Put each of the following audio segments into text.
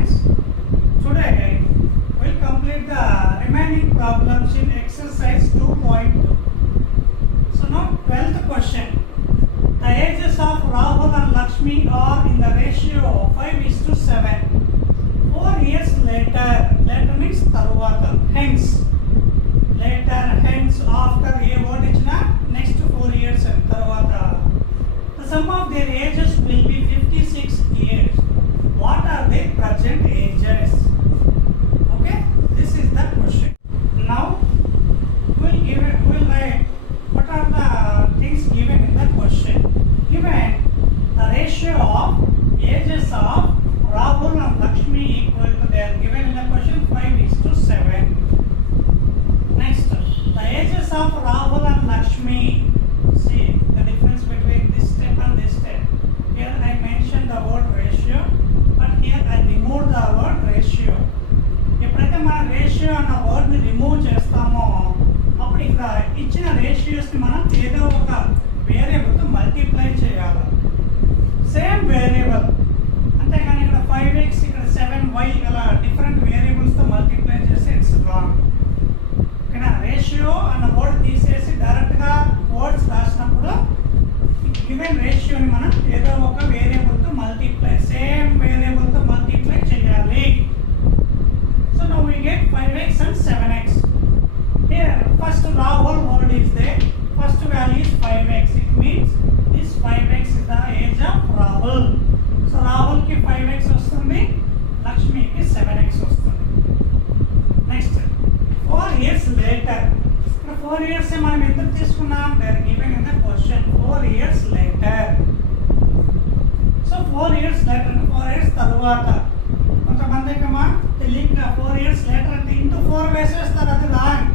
friends. Today we'll complete the remaining problems in exercise 2.2. So now 12th question. The ages of Rahul and Lakshmi are in the ratio of 5:7. 4 years later, later means tarvata, hence, later, hence, after a word ichina next 4 years and tarvata. The sum of their ages will be 56 years. What are their present ages? Okay, this is the question. Now we'll write what are the things given in the question. Given the ratio of ages of Rahul and Lakshmi equal to, they are given in the question 5:7. Next, the ages of Rahul and Lakshmi. See the difference between this step and this step. Here I mentioned the word ratio, but here I removed the word ratio. ఎప్పుడైతే మనం రేషియో అన్న వర్డ్ని రిమూవ్ చేస్తామో అప్పుడు ఇక్కడ ఇచ్చిన రేషియోస్ని మనం ఏదో ఒక వేరియబుల్తో మల్టిప్లై చేయాలి. సేమ్ వేరియబుల్, అంతేగాని ఇక్కడ 5x ఇక్కడ 7y అలా డిఫరెంట్ వేరియబుల్స్తో మల్టిప్లై చేస్తే ఇట్స్ రాంగ్. ఓకేనా? రేషియో అన్న వర్డ్ తీసేసి డైరెక్ట్గా వర్డ్స్ రాసినప్పుడు గివెన్ రేషియోని మనం ఏదో ఒక వేరియబుల్తో మల్టిప్లై, సేమ్ వేరియబుల్తో మల్టిప్లై చేయాలి. So now we get 5x and 7x. Here first Rahul word is there. First value is 5x. It means this 5x is the age of Rahul. So Rahul ki 5x vastundi, Lakshmi ki 7x vastundi. Next, 4 years later. 4 years se manam endu teeskunnam, they are given in the question 4 years later. So 4 years later, 4 years tarvata. కొంతమందికి మా తెలియక 4 years later అంటే ఇంటూ 4 వేసేస్తారు, అది రాంగ్.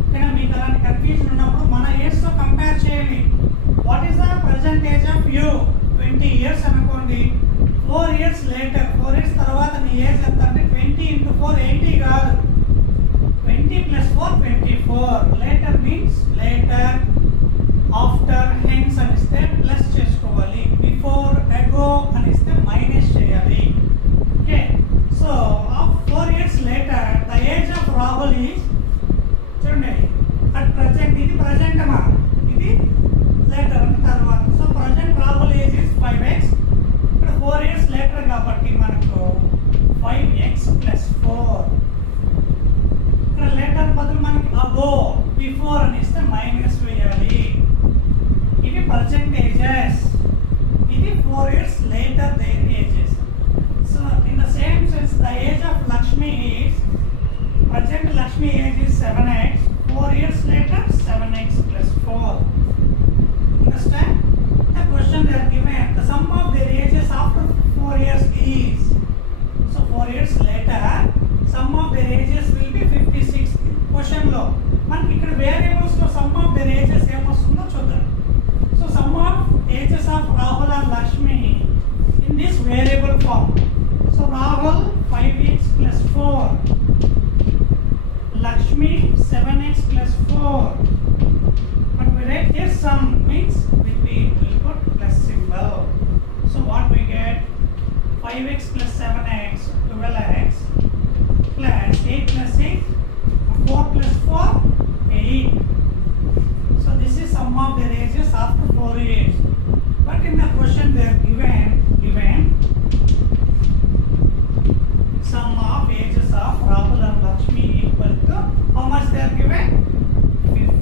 ఓకేనా? మీకు అలాంటి కన్ఫ్యూజన్ ఉన్నప్పుడు మన ఏజ్తో కంపేర్ చేయండి. What is the present age of you? 20 years అనుకోండి. 4 years later, 4 years తర్వాత నీ ఏజ్ ఎంత అంటే 20 into 4 80 కాదు, 20 plus 4 24. later means later, after, hence అని ఇస్తే ప్లస్ చేసుకోవాలి, బిఫోర్, అగో అని ఇస్తే మైనస్ చేయాలి. Okay, so of 4 years later, the age of Rahul is, చూడండి at present, ఇది present అమ్మా, ఇది later అంటే తర్వాత. So present Rahul age is 5x. ఇక్కడ 4 years later కాబట్టి మనకు 5x plus 4. ఇక్కడ later బదులు మనకి అబో, బిఫోర్ అని ఇస్తే మైనస్ వేయాలి. ఇవి present ages, ఇది 4 years later their ages. So in the same sense, the age of Lakshmi is, present Lakshmi age is 7x. 4 years later 7x plus 4. Understand? The question they are given, the sum of their ages after 4 years is, so 4 years later sum of their ages will be 56. Question లో మనకి ఇక్కడ వేరియబుల్స్ లో sum of their ages ఏమొస్తుందో చూద్దాం. So sum of ages of Rahul and Lakshmi in this variable form. So Rahul 5x plus 4, Lakshmi 7x plus 4. But we write here sum means between, we put plus symbol. So what we get? 5x plus 7x, 12x plus 8 plus 8, 4 plus 4, 8. So this is sum of their ages after 4 years. But in the question they are given sum of ages of Rahul and Lakshmi equal to how much they are given? 56.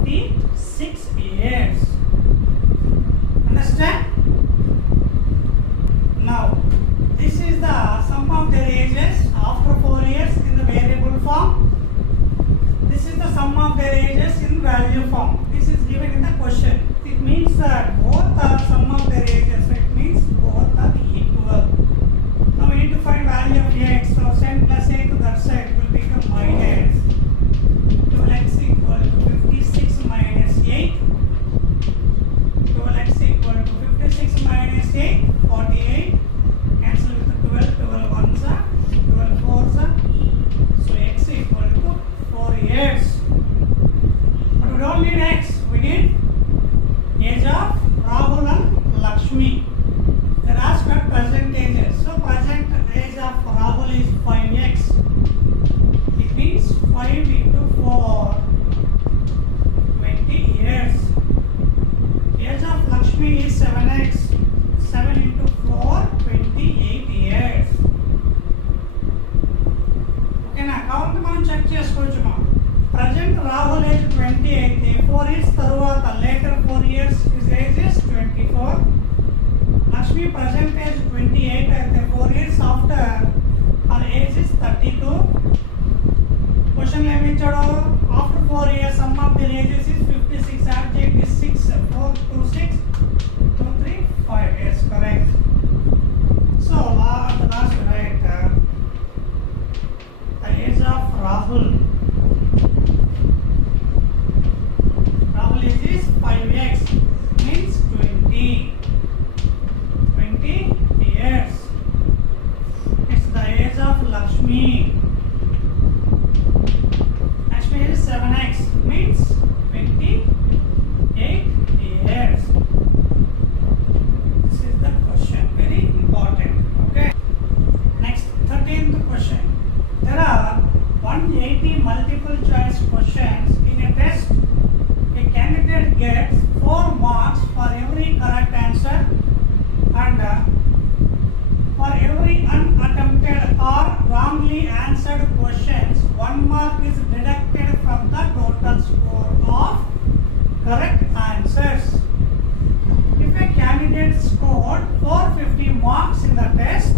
scored 450 marks in the test,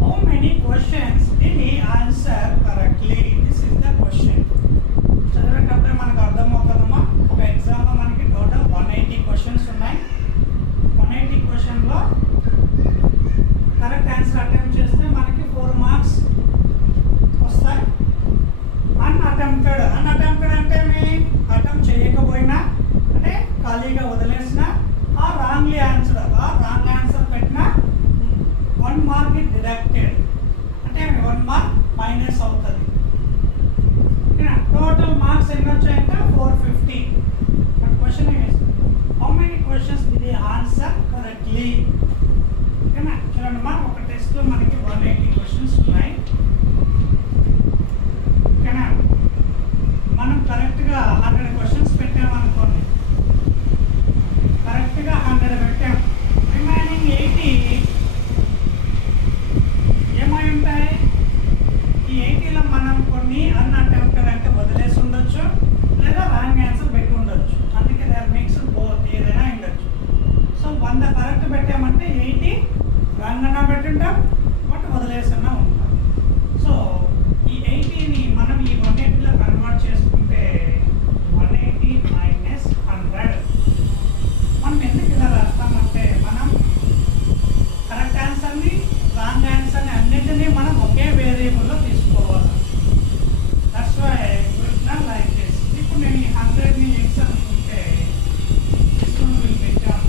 how many questions did he answer correctly? This is the question. చదివేటప్పుడే మనకు అర్థమవుతుందమ్మా. ఒక ఎగ్జామ్లో మనకి టోటల్ 180 క్వశ్చన్స్ ఉన్నాయి. 180 క్వశ్చన్లో correct answer attempt చేస్తే మనకి 4 మార్క్స్ వస్తాయి. అన్అటెంప్టెడ్ అంటే అటెంప్ట్ చేయకపోయినా అంటే ఖాళీగా వదిలేసిన ఆ రాంగ్లీ ఆన్సర్ పెట్టిన 1 మార్క్ ఇస్ డిడక్టెడ్ అంటే 1 మార్క్ మైనస్ అవుతుంది. టోటల్ మార్క్స్ ఎన్ని వచ్చాయంటే 450. But question is how many questions did he answer correctly. ఓకేనా, చూడండి మా ఒక టెస్ట్లో మనకి 180 క్వశ్చన్స్ ఉన్నాయి. ఓకేనా, మనం కరెక్ట్గా 100 క్వశ్చన్స్ పెట్టామనుకోండి, కరెక్ట్గా 100 పెట్టాం, రిమైనింగ్ 80 ఏమై ఉంటాయి? ఈ 80లో మనం కొన్ని అన్అటెంప్టెడ్ అంటే వదిలేసి ఉండొచ్చు, లేదా రాంగ్ ఆన్సర్ పెట్టి ఉండొచ్చు. అందుకే దాని మిక్స్ బోత్ ఏదైనా ఉండొచ్చు. సో 100 కరెక్ట్ పెట్టామంటే 80 రాంగ్ అన్నా పెట్టుంటాం, బట్ వదిలేసన్నా ఉంటాం. సో ఈ 80ని మనం ఈ 180లో కన్వర్ట్ చేసుకుంటే 180 మైనస్ 100. మనం ఎందుకు ఇలా రాస్తామంటే మనం కరెక్ట్ ఆన్సర్ని రాంగ్ ఆన్సర్ని అన్నింటినీ మనం ఒకే వేరియబుల్లో తీసుకోవాలి. That's why not like this. ఇప్పుడు నేను ఈ 100ని ఎక్స్ అనుకుంటే this one will become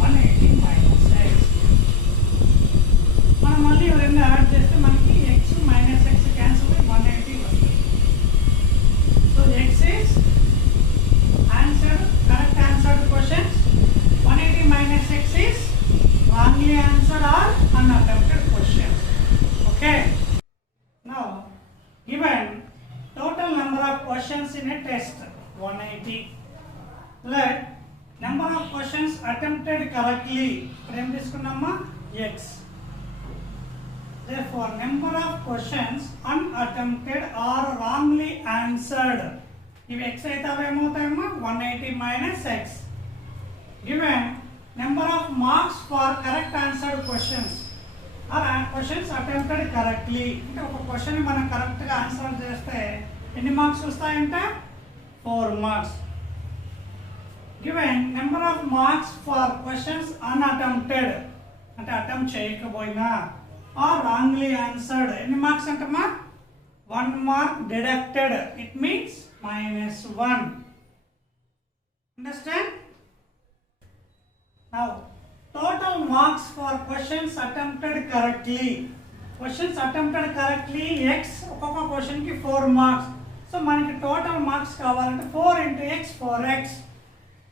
180 minus x. మనం మళ్ళీ రెండు యాడ్ చేస్తే మనకి ఎక్స్ మైనస్ ఎక్స్ క్యాన్సిల్ అయ్యి 180 వస్తుంది. So X is answer, correct answered questions. 180 minus x is wrongly answered or unattempted questions. Okay. Now, given total number of questions in a test 180, let number of questions attempted correctly. Frame తీసుకున్నామా x. Therefore, number of questions unattempted or wrongly answered. ఇవి x అయితే అవి ఏమవుతాయమ్మా 180 minus x. Given number of marks for correct answered questions or questions attempted correctly. అంటే ఒక క్వశ్చన్ మనం కరెక్ట్గా ఆన్సర్ చేస్తే ఎన్ని మార్క్స్ వస్తాయంటే 4 marks. Given number of marks for questions unattempted అంటే అటెంప్ట్ చేయకపోయినా ఆర్ రాంగ్లీ ఆన్సర్డ్ ఎన్ని మార్క్స్ అంటమ్మా 1 mark deducted. It means -1. Understand? Now, total marks for questions attempted correctly. Questions attempted correctly x ఒక్కొక్క క్వశ్చన్ కి 4 మార్క్స్. సో మనకి total marks కావాలంటే 4 into x 4x.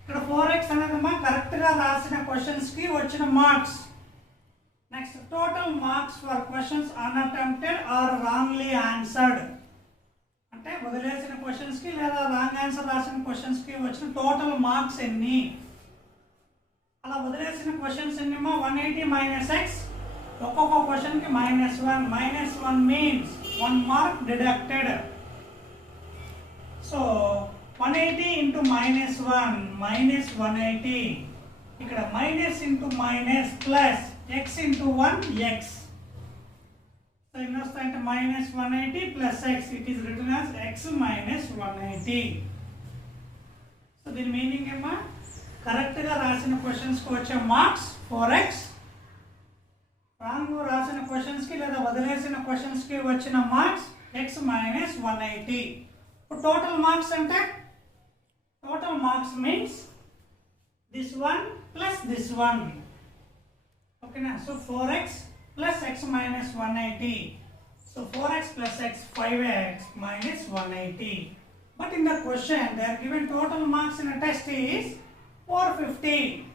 ఇక్కడ 4x అనేది మా కరెక్ట్ గా రాసిన క్వశ్చన్స్ కి వచ్చిన marks. Next total marks for questions unattempted or wrongly answered అంటే వదిలేసిన క్వశ్చన్స్ కి లేదా రాంగ్ ఆన్సర్ రాసిన క్వశ్చన్స్ కి వచ్చిన టోటల్ మార్క్స్ ఎన్ని. అలా వదిలేసిన క్వశ్చన్స్ ఎన్నిమో 180 మైనస్ ఎక్స్, ఒక్కొక్క క్వశ్చన్ కి -1. -1 మీన్స్ 1 మార్క్ డిడక్టెడ్. సో 180 ఇంటూ -1 -180. ఇక్కడ minus into minus plus X into 1 X. So ఎన్ని వస్తాయంటే -180 plus X. It is written as X -180. సో దీని మీనింగ్ ఏమా కరెక్ట్గా రాసిన క్వశ్చన్స్కి వచ్చే మార్క్స్ 4x, రాంగ్ రాసిన క్వశ్చన్స్కి లేదా వదిలేసిన క్వశ్చన్స్కి వచ్చిన మార్క్స్ x -180. ఇప్పుడు టోటల్ మార్క్స్ అంటే total marks means this one plus this one. ఓకేనా, so 4x plus x minus 180. So 4x plus x 5x minus 180. But in the question they are given total marks in a test is 450.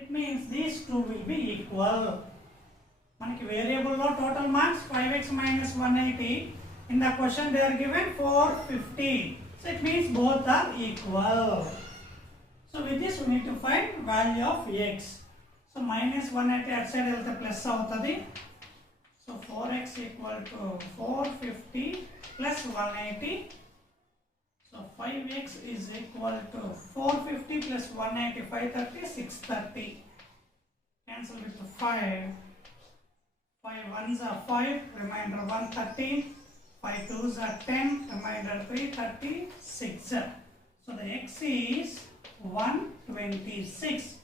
It means these two will be equal. Manaki variable lo total marks 5x minus 180. In the question they are given 450. So it means both are equal. So with this we need to find value of x. So minus 180 outside velte plus avutadi. So 4x equal to 450 plus 180. So 5x is equal to 450 plus 180, 530, 630. cancel with 5. 5 ones are 5, remainder 130. 5 twos are 10, remainder 3, 36. So the x is 126.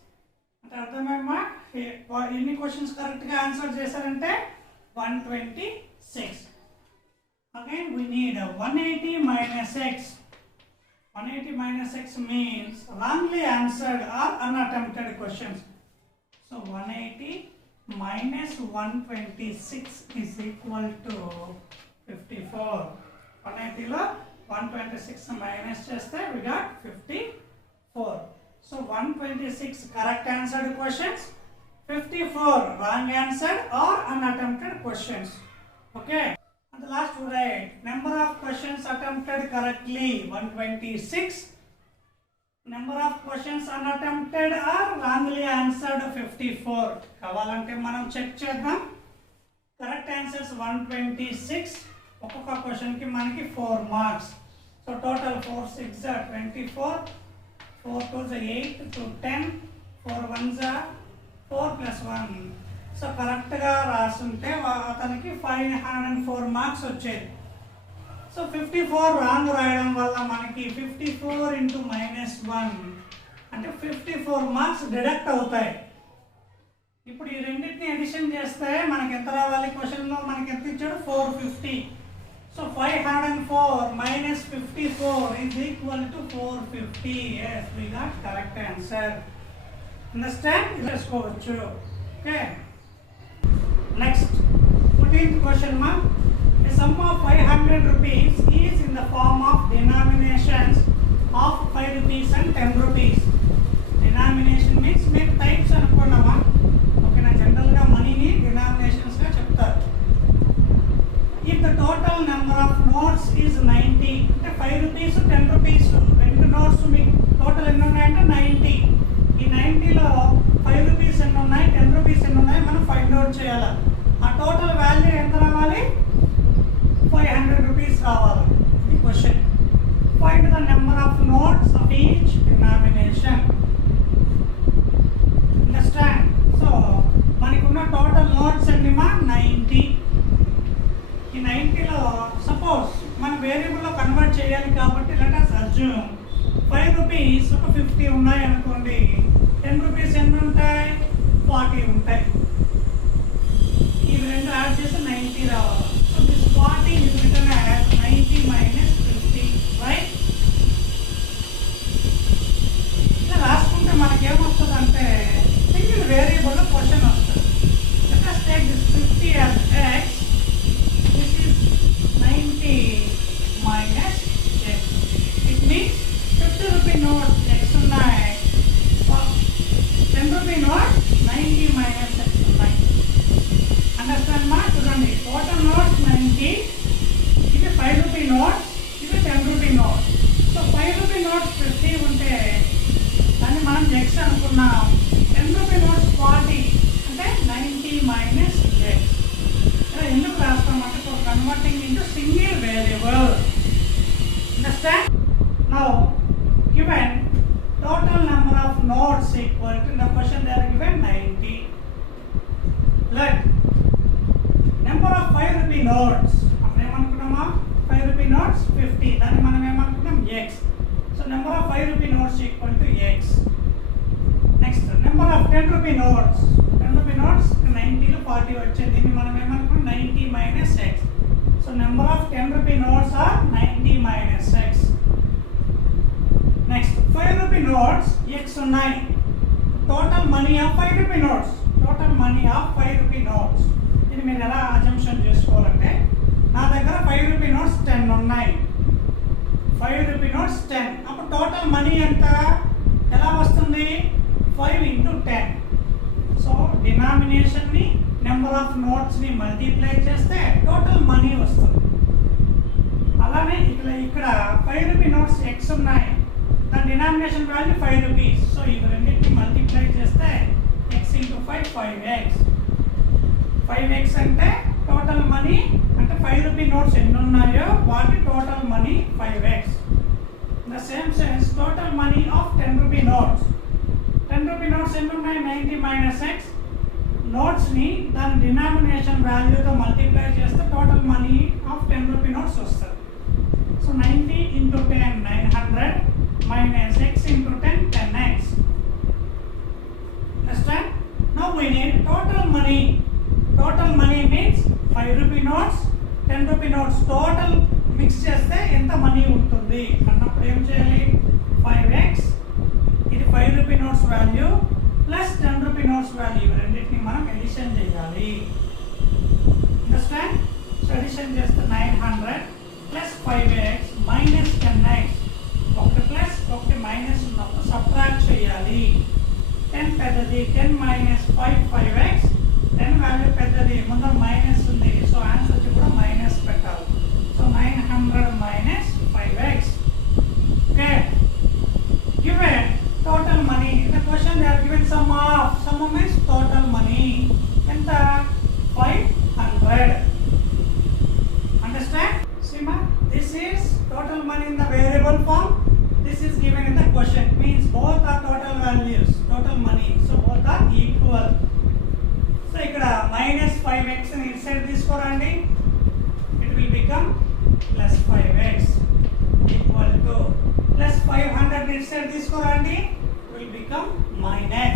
అంటే అర్థమేమా ఎన్ని క్వశ్చన్స్ కరెక్ట్గా ఆన్సర్ చేశారంటే 126. Again we need 180 minus x. 180 minus x means wrongly answered or unattempted questions. So 180 minus 126 is equal to 54. 180 లో 126 minus చేస్తే we got 54. So 126 correct answered questions, 54 wrong answered or unattempted questions. Okay. And the last we write number of questions attempted correctly 126. Number of questions unattempted or wrongly answered 54. కావాలంటే మనం చెక్ చేద్దాం. Correct answers 126. ఒక్కొక్క క్వశ్చన్ కి మనకి 4 marks. So total 4 6 are 24, 4 2s are 8 to 10, 4 1s are 4 plus 1. సో కరెక్ట్గా రాస్తుంటే అతనికి 504 మార్క్స్ వచ్చేది. సో 54 రాంగ్ రాయడం వల్ల మనకి 54 ఇంటూ -1 అంటే 54 మార్క్స్ డిడక్ట్ అవుతాయి. ఇప్పుడు ఈ రెండింటిని ఎడిషన్ చేస్తే మనకి ఎంత రావాలి? క్వశ్చన్లో మనకి ఎంత ఇచ్చాడు? 450. సో 504 minus 54 is equal to 450. Yes, we got correct answer. Understand? చేసుకోవచ్చు. Okay. Next, 14th question mark. A sum of 500 rupees is in the form of denominations of 5 rupees and 10 rupees. Denomination means make types అనుకున్నామా? ఓకేనా? జనరల్గా మనీని డినామినేషన్స్గా చెప్తారు. If the total number of notes is 90, అంటే 5 rupees 10 rupees రెండు నోట్స్ మీకు టోటల్ ఎన్ని ఉన్నాయంటే 90. ఈ 90లో 5 rupees ఎన్ని ఉన్నాయి, 10 rupees ఎన్ని ఉన్నాయి మనం ఫైండ్ అవుట్ చేయాలి. ఆ టోటల్ వాల్యూ ఎంత రావాలి? 500 rupees రావాలి. ఇది question. Find the number of notes of each denomination. Understand? So మనకున్న టోటల్ నోట్స్ ఎన్నిమా? 90. ఈ 90లో సపోజ్ మనం వేరియబుల్లో కన్వర్ట్ చేయాలి కాబట్టి లెట్ us assume 5 rupees ఒక 50 ఉన్నాయి అనుకోండి. 10 rupees ఎన్ని ఉంటాయి? 40 ఉంటాయి. ఇవి రెండు యాడ్ చేసి 90 రావాలి. So this 40 is written as 90 minus 50, right? ఇలా రాసుకుంటే మనకి ఏమొస్తుంది అంటే సింగిల్ వేరియబుల్లో క్వశ్చన్ వస్తుంది. Let us take this 50 as x. This is 90 minus x. It means 50 rupee note x ఉన్నాయి, 10 rupee note 90 minus x ఉన్నాయి. అండర్స్టాండ్ మా? చూడండి టోటల్ నోట్స్ 90, ఇవి 5 rupee నోట్స్, ఇవి 10 rupee notes. So 5 rupee notes 50 ఉంటే దాన్ని మనం x అనుకున్నాం. 10 rupee నోట్స్ 40 అంటే 90 minus x. ఇలా ఎందుకు రాస్తామంటే for converting into single variable. Understand? Now given total number of notes equal to, in the question they are given 90. Let number of 5 rupee notes, మనం ఏమనుకున్నామా? 5 rupee notes 50, దాన్ని మనం ఏమనుకున్నాం? x. So number of 5 rupee notes equal to x. Next, number of 10 rupee notes. 10 rupee notes 90లో 40 వచ్చేది, దీన్ని మనం ఏమనుకున్నాం? 90 minus x. So number of 10 rupee notes are 90 minus x. Next, 5 rupee notes x ఉన్నాయి. Total money of 5 rupee notes. Total money of 5 rupee notes. ఇది మీరు ఎలా అజంప్షన్ చేసుకోవాలంటే నా దగ్గర 5 rupee notes 10 ఉన్నాయి. 5 rupee notes 10. అప్పుడు టోటల్ మనీ ఎంత? ఎలా వస్తుంది? 5 into 10. సో డినామినేషన్ని నెంబర్ ఆఫ్ నోట్స్ని మల్టిప్లై చేస్తే టోటల్ మనీ వస్తుంది. అలానే ఇక్కడ 5 rupee notes x ఉన్నాయి, దాని డినామినేషన్ వాల్యూ 5 rupees. సో ఇవి రెండింటిని మల్టిప్లై చేస్తే x into 5 5x. 5x అంటే టోటల్ మనీ, అంటే 5 rupee నోట్స్ ఎన్ని ఉన్నాయో వాటి total money 5x. The same sense total money of 10 rupee notes. 10 rupee notes ఎన్ని ఉన్నాయి? 90 minus x. నోట్స్ ని దాని డినామినేషన్ వాల్యూతో మల్టిప్లై చేస్తే total money of 10 rupee notes వస్తుంది. So 90 into 10 900 minus x into 10 10x. Understand? Now we need total money. Total money means 5 rupee notes 10 rupee notes total mix చేస్తే ఎంత మనీ ఉంటుంది అన్నప్పుడు ఏం చేయాలి? 5x ఇది 5 rupee notes value plus 10 rupee notes value రెండింటిని మనం ఎడిషన్ చేయాలి. అండర్స్టాండ్? సో ఎడిషన్ చేస్తే 900 ప్లస్ 5x మైనస్ 10x. ఒకటి ప్లస్ ఒకటి మైనస్ ఉన్నప్పుడు సబ్ట్రాక్ట్ చేయాలి. 10 పెద్దది 10 మైనస్ 5 5x. 10 వాల్యూ పెద్దది ముందర మైనస్ ఉంది సో ఆన్సర్ కూడా మైనస్ పెట్టాలి. సో 900 minus 5x. Okay, given total money in the question they are given sum means total money ఎంత 500. Understand? Sima, this is total money in the variable form. This is given in the question means both are total values, total money, so both are equal. So ikkada minus 5x ni inside తీసుకోరండి, it will become plus 5x equal to plus 500 ni inside తీసుకోరండి, it will become minus.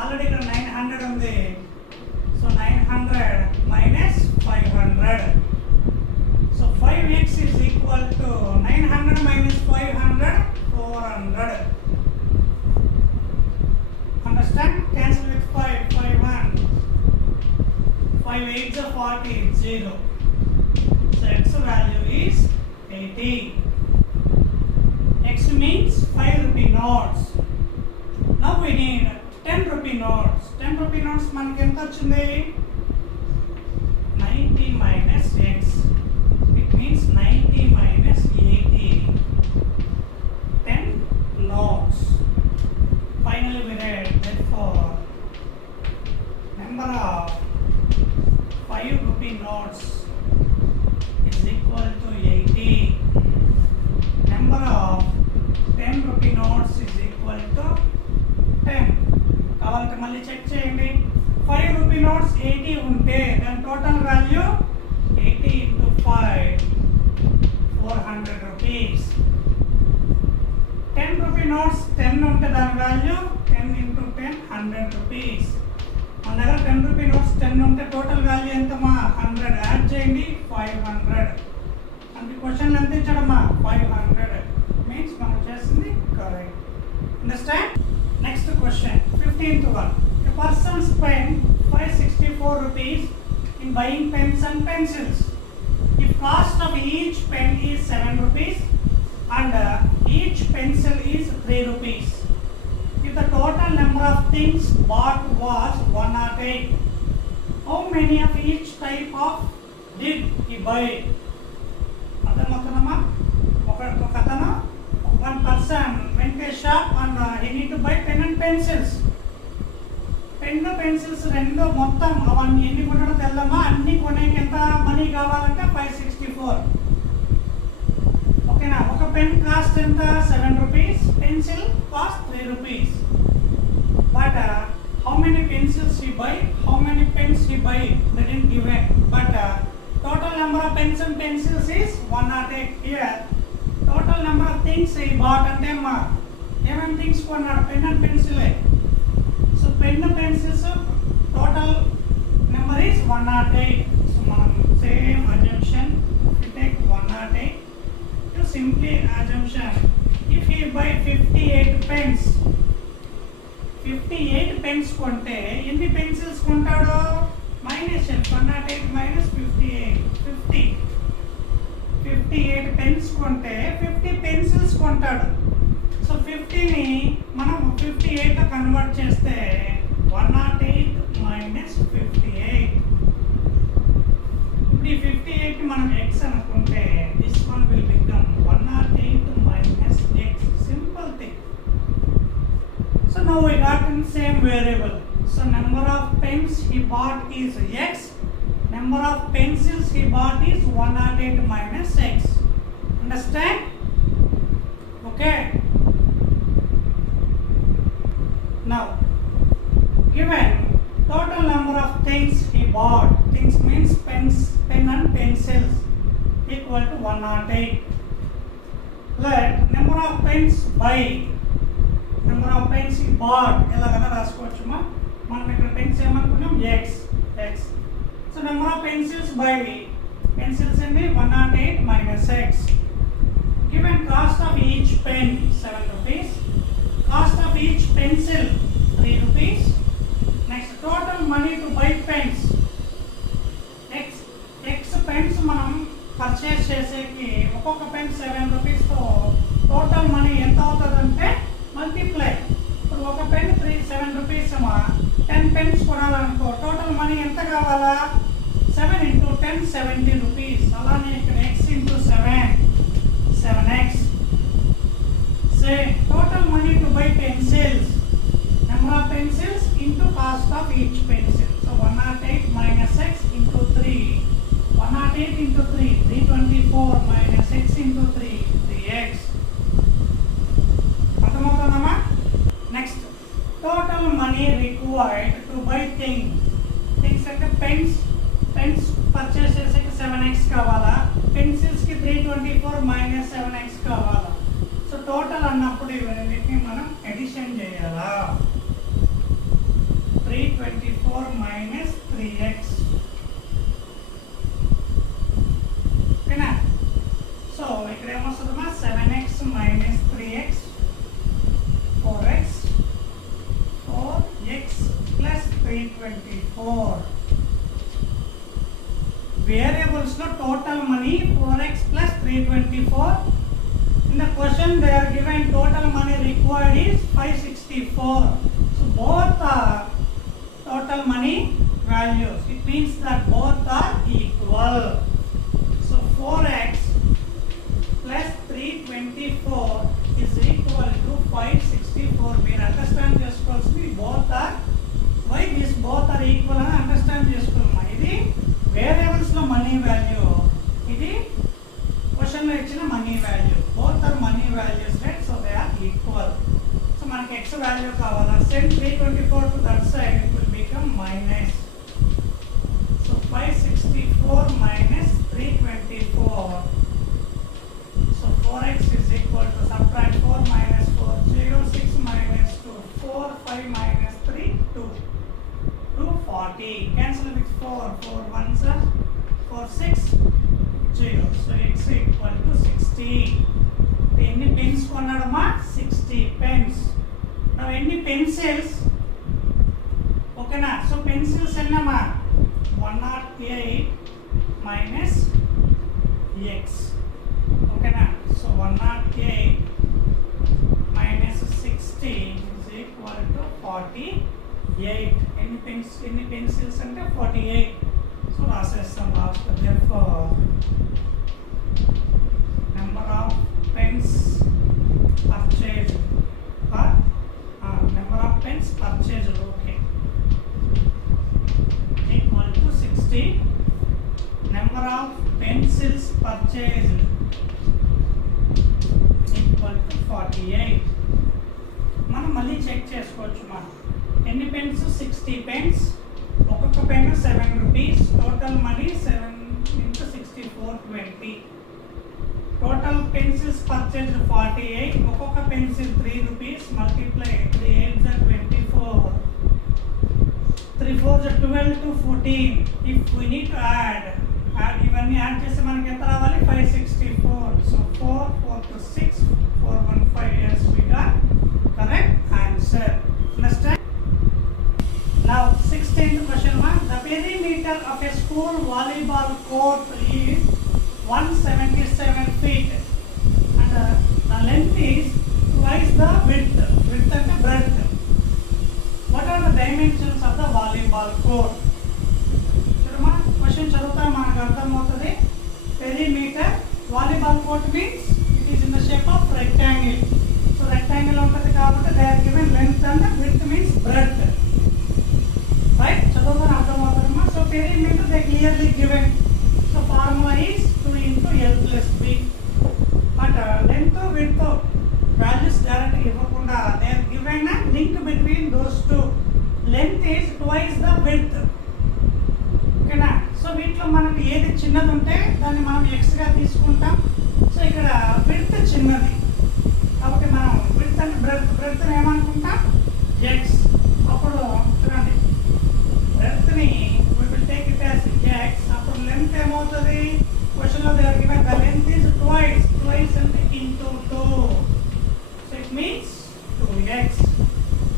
Already ఇక్కడ 900 ఉంది, so 900 minus 500. So 5x is equal to 900 minus 500 400. Understand? Cancel with 5 5 1 5 8 is 40 0. So x value is 80. X means 5 rupee notes. Now we need 10 rupee notes. 10 rupee notes మనకి ఎంత వచ్చింది? 90 minus x. It means 90 minus 80. 10 notes. Finally we read therefore number of 5 rupee notes is equal to 80. Number of 10 rupee notes is equal to 10. కావాలంటే మళ్ళీ చెక్ చేయండి. 5 rupee notes 80 ఉంటే దాని total value 80 into 5 400 rupees. 10 rupee notes 10 ఉంటే దాని వాల్యూ 10 into 10 100 rupees. మన దగ్గర 10 rupee notes 10 ఉంటే టోటల్ వాల్యూ ఎంతమా? 100. యాడ్ చేయండి 500. అంటే క్వశ్చన్ ఎంత ఇచ్చాడమ్మా? 500 మీన్స్ మనం చేసింది correct. Understand? Next question 15th one. A person spent 564 rupees in buying pens and pencils. If cost of each pen is 7 rupees and each pencil is 3 rupees. If the total number of things bought was 108, how many of each type of did he buy? అర్థమవుతుందమ్మా? ఒక అతను one person went to a shop and he need to buy pen and pencils. Pen pencils రెండు మొత్తం అవన్నీ ఎన్ని కొనడం తెల్లమ్మా? అన్ని కొనేకి ఎంత మనీ కావాలంటే 564. ఓకేనా? ఒక పెన్ కాస్ట్ ఎంత? 7 rupees. Pencil cost 3 rupees. But how many pencils he buy, how many pens he buy, that is given. But total number of pens and pencils is 108. Here total number of things he bought అంటే అమ్మా ఏమేమి things కొన్నాడు? Pen and పెన్సిలే. So pen and pencils total number is 108. So మనం same assumption we take 108 to simply assumption if he buy 58 pens, 58 pens కొంటే ఎన్ని పెన్సిల్స్ కొంటాడు? మైనస్ 108 minus 58 58 pens కొంటే 50 pencils కొంటాడు. సో 50ని మనం 58 గా కన్వర్ట్ చేస్తే 108 minus 58. ఇప్పుడు ఈ 58 ని మనం x అనుకుంటే this one will become 108 minus x. Simple thing. So now we got in same variable. So number of pens he bought is x. Number of pencils he bought is 108 minus x. Understand? Okay. Now, given total number of things he bought. Things means pens, pen and pencils equal to 108. Let number of pens by number of pens he bought elagana raskochu manam ikkada pens emanukunnam x. So number of pencils by pencils indi 108 minus x. Given cost of each pen 7 rupees, cost of each pencil 3 rupees. Next, total money to buy pens x pens manam purchase cheseki okoka pen 7 rupees to total money enta avutadante multiply. ఇప్పుడు ఒక pen 7 rupees 10 pens కొనాలనుకో total money ఎంత కావాలా 7 into 10 70 రూపీస్. అలానే ఇక్కడ x into 7 7x. Say total money to buy pencils, number of pencils into cost of each pencil. So 108 minus x into 3, 108 into 3 324 minus x into 3 3x. అర్థమవుతుందమ్మా? Next total money required to buy things అంటే pens purchase చేసేకి 7x కావాలా, పెన్సిల్స్కి 324 minus 7x కావాలా. So total అన్నప్పుడు ఇవన్నిటిని మనం ఎడిషన్ చేయాలా. 324 మైనస్ 3x ఓకేనా. సో ఇక్కడ ఏమొస్తుందమ్మా 7x minus 3x 4x plus 324. Variables no total money 4x plus 324. In the question they are given total money required is 564. So both are total money values. It means that both are equal. So 4x plus 324 is equal to 564. We understand చేసుకోవాల్సింది both are. Why these both are equal అని అండర్స్టాండ్ చేసుకున్నాం. ఇది వేరియబుల్స్ లో money value, ఇది question లో ఇచ్చిన money value. Both are money values right. So they are equal. So మనకి x value కావాలా. Send 324 to that side it will become minus. So 564 minus 324. So 4x is equal to subtract 4 minus 4 0, 6 minus 2 4, 5 minus 3 2 240. Cancel with 4 1s are 4 6 0. So it's equal to 60. ఎన్ని పెన్స్ కొన్నాడమ్మా 60 pens. now ఎన్ని పెన్సిల్స్ ఓకేనా. So pencils ఎన్నమ్మా 108 minus x ఓకేనా. సో 108 minus 60 is equal to 48. ఎన్ని pencils అంటే 48. So రాసేస్తాం last. therefore number of pens purchased or number of pens purchased okay equal to 60. number of pencils purchased equal to 48. మనం మళ్ళీ చెక్ చేసుకోవచ్చు. మనం ఎన్ని పెన్స్ 60 పెన్స్, ఒక్కొక్క పెన్ 7 రూపీస్. టోటల్ మనీ 7 into 64 20. Total pencils purchased 48. ఒక్కొక్క పెన్సిల్ 3 rupees. Multiply 3 8s are 24, 3 4s are 12 to 14. If we need to add ఇవన్నీ యాడ్ చేస్తే మనకి ఎంత రావాలి 564. సో 4 4 to 6 4 1 5. yes we got correct answer. Understand? Now 16th question one. The perimeter of a school volleyball court is 177 feet and the length is twice the width and the breadth. What are the dimensions of the volleyball court? చూడమ్మా question చదువుతా మనకు అర్థమవుతుంది. Perimeter volleyball court means it is in the shape of rectangle. So rectangle ఉంటుంది కాబట్టి they are given length and width means breadth. Right చదువుతాను అర్థమవుతుందమ్మా. So perimeter they clearly given. So formula is 2 into L plus B. But length width values direct ఇవ్వకుండా they are given a link between those two. Length is twice the width దీంట్లో మనకు ఏది చిన్నది ఉంటే దాన్ని మనం ఎక్స్గా తీసుకుంటాం. సో ఇక్కడ విడ్త్ చిన్నది కాబట్టి మనం విడ్త్ అంటే బ్రెడ్త్ ఏమనుకుంటాం ఎక్స్. అప్పుడు చూడండి బ్రెడ్త్ని we will take it as x. అప్పుడు లెంత్ ఏమవుతుంది క్వశ్చన్లో they are given the length is twice అంటే into 2. So it means 2x.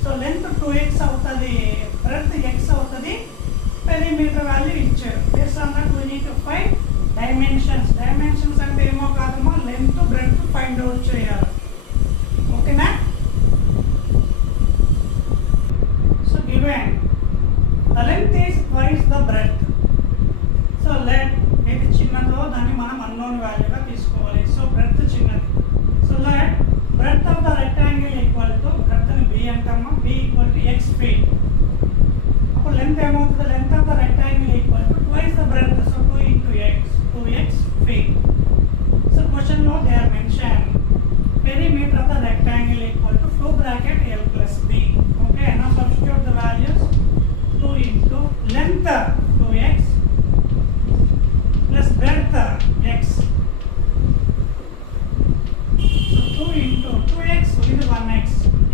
So length 2x అవుతుంది, బ్రెడ్త్ x అవుతుంది. పెరిమీటర్ వాల్యూ ఇచ్చారు. Based on that we need to find dimensions. Dimensions అంటే ఏమో కాదమ్మా, లెంత్ బ్రెడ్త్ ఫైండ్ అవుట్ చేయాలి. ఓకేనా? So given the length is twice the breadth. So let ఏది చిన్నదో దాన్ని మనం అన్నోన్ వాల్యూగా తీసుకోవాలి. సో బ్రెడ్త్ చిన్నది. So let breadth of the rectangle equal to, breadth అని b అంటామా, b equal to x feet. అప్పుడు లెంత్ ఏమవుతుంది, length of the rectangle equal to twice the breadth. So 2 into x, 2x feet. So question లో they are mention perimeter of the rectangle equal to 2 bracket L plus B. Okay, now substitute the values. 2 into length 2x plus breadth x. So 2 into 2x is 1x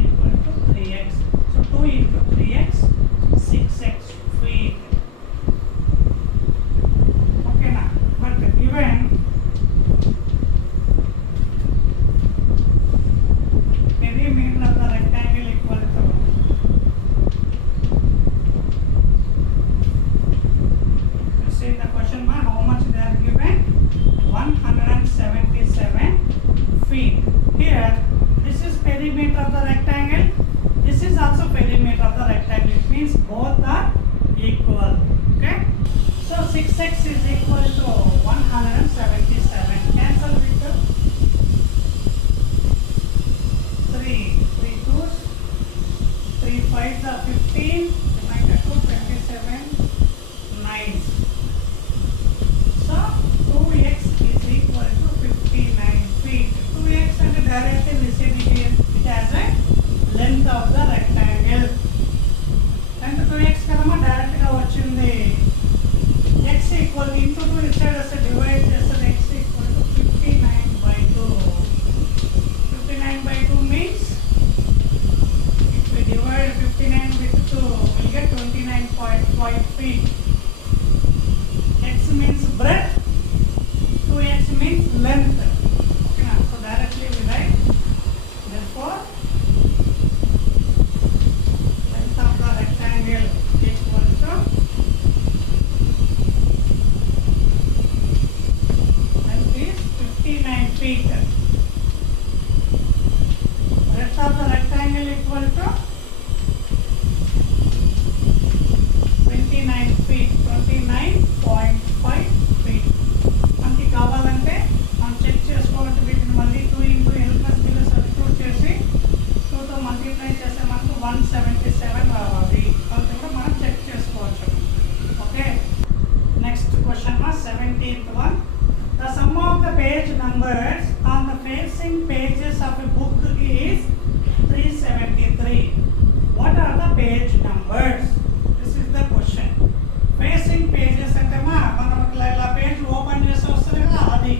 equal to 3x. So 2 into 3x 6x feet. Okay na, but given perimeter of the rectangle equal to, you see the question mark, how much they are given, 177 feet. Here this is perimeter of the rectangle, this is also perimeter of the rectangle. It means both are equal. Okay, so 6x is equal to 177. Cancel with the 3 2s, 3 5s are 15, divided to 27 9s. So 2x is equal to 59 feet. 2x and directly we said it as a length of the rectangle. Length 2x kadama direct ga vachindi. X equal into 2 this side as a divide చేస్తే x equal to 59 by 2. 59 by 2 means if we divide 59 with 2 we'll get 29.5 feet. X means breadth, 2x means length. Okay, now, so directly we write, therefore length of the rectangle equal to length is 59 feet. Breadth of the rectangle equal to 29 feet, 29.5 feet. మనకి కావాలంటే మనం చెక్ చేసుకోవాలంటే వీటిని మళ్ళీ 2 into L plus B substitute చేసి 2తో మల్టిప్లై చేస్తే మనకు 177 రావాలి. కాబట్టి కూడా మనం చెక్ చేసుకోవచ్చు. Okay, next question 17th one. The sum of the page numbers on the facing pages of a book is 373. What are the page numbers? This is the question. Facing pages అంటే మనం ఇలా పేజ్ ఓపెన్ చేసి వస్తుంది కదా, అది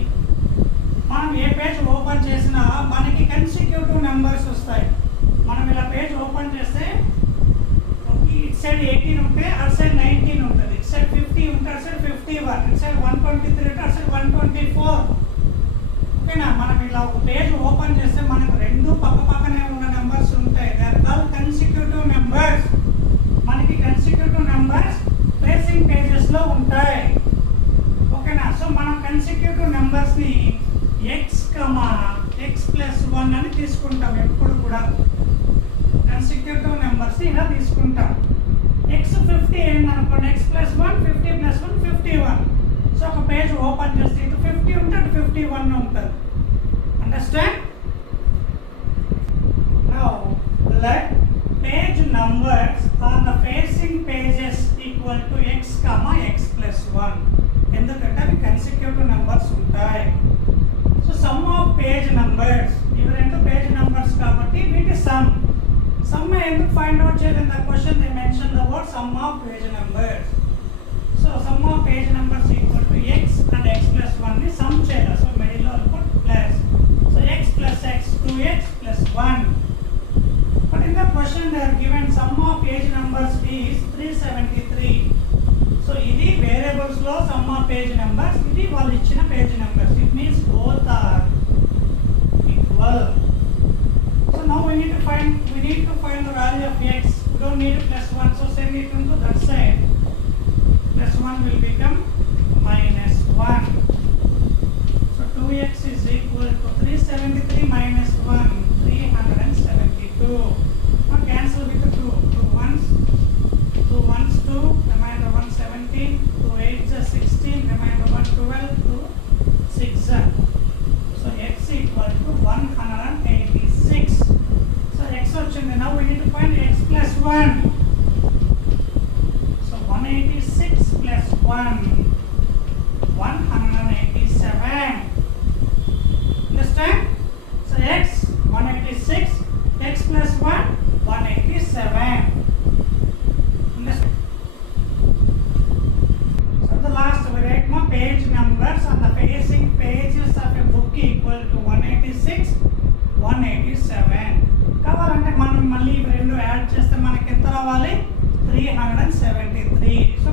మనం ఏ page open చేసినా మనకి కన్సిక్యూటివ్ నెంబర్స్ వస్తాయి. మనం ఇలా పేజ్ ఓపెన్ చేస్తే ఇటు సైడ్ 18 ఉంటే అటు సైడ్ 19 ఉంటుంది, ఇటు సైడ్ 50 ఉంటే అటు సైడ్ 51, ఇటు సైడ్ 123 ఉంటే అటు సైడ్ 124. ఓకేనా? మనం ఇలా ఒక పేజ్ ఓపెన్ చేస్తే మనకు రెండు పక్క పక్కనే ఉన్న నెంబర్స్ ఉంటాయి. They are called consecutive numbers. మనకి కన్సిక్యూటివ్ నెంబర్స్ ఫేసింగ్ పేజెస్ లో ఉంటాయి. ఓకేనా? సో మనం కన్సిక్యూటివ్ నెంబర్స్ ని x, x plus 1 అని తీసుకుంటాం. ఎప్పుడు కూడా కన్సిక్యూటివ్ నెంబర్స్ ని ఇలా తీసుకుంటాం. x 50 అయింది అనుకోండి, x plus 1 50 plus 1 51. సో ఒక పేజ్ ఓపెన్ చేస్తే ఇటు 50 ఉంటే అటు 51 ఉంటుంది. Understand? Now let page numbers on the facing pages equal to x, x plus 1. ఎందుకంటే అవి కన్సిక్యూటివ్ నెంబర్స్ ఉంటాయి. So some of page numbers, ఇవి రెండు పేజ్ నంబర్స్ కాబట్టి వీటి సమ్ ఎందుకు ఫైండ్ అవుట్ చేయలేదు? The question they mention the word some of page numbers. So sum of page numbers equal to x and x plus 1 ని sum చేయాలి. So middle లో put plus. So x plus x 2x plus 1. But in the question they are given sum of page numbers is 373. So ఇది variables లో sum of page numbers, ఇది వాళ్ళు ఇచ్చిన page numbers. It means both are equal. So now we need to find the value of x. We don't need plus 1, so send it into that side. Plus 1 will become minus 1. So 2x is equal to 373 minus 1, 372. Now cancel with the 2. 2 ones 2, remainder 1 17, 2 8s are 16, remainder 1 12, 2 6. So x equal to 186. So x వచ్చింది. Now we need to find x plus 1. So 186 plus 1, 187. Understand? So x 186, x plus 1, 187. Understand? So the last we write more page numbers on the facing pages of a book equal to 186, 187. కావాలంటే మనం మళ్ళీ ఇవి రెండు యాడ్ చేస్తే మనకి ఎంత రావాలి? 373. సో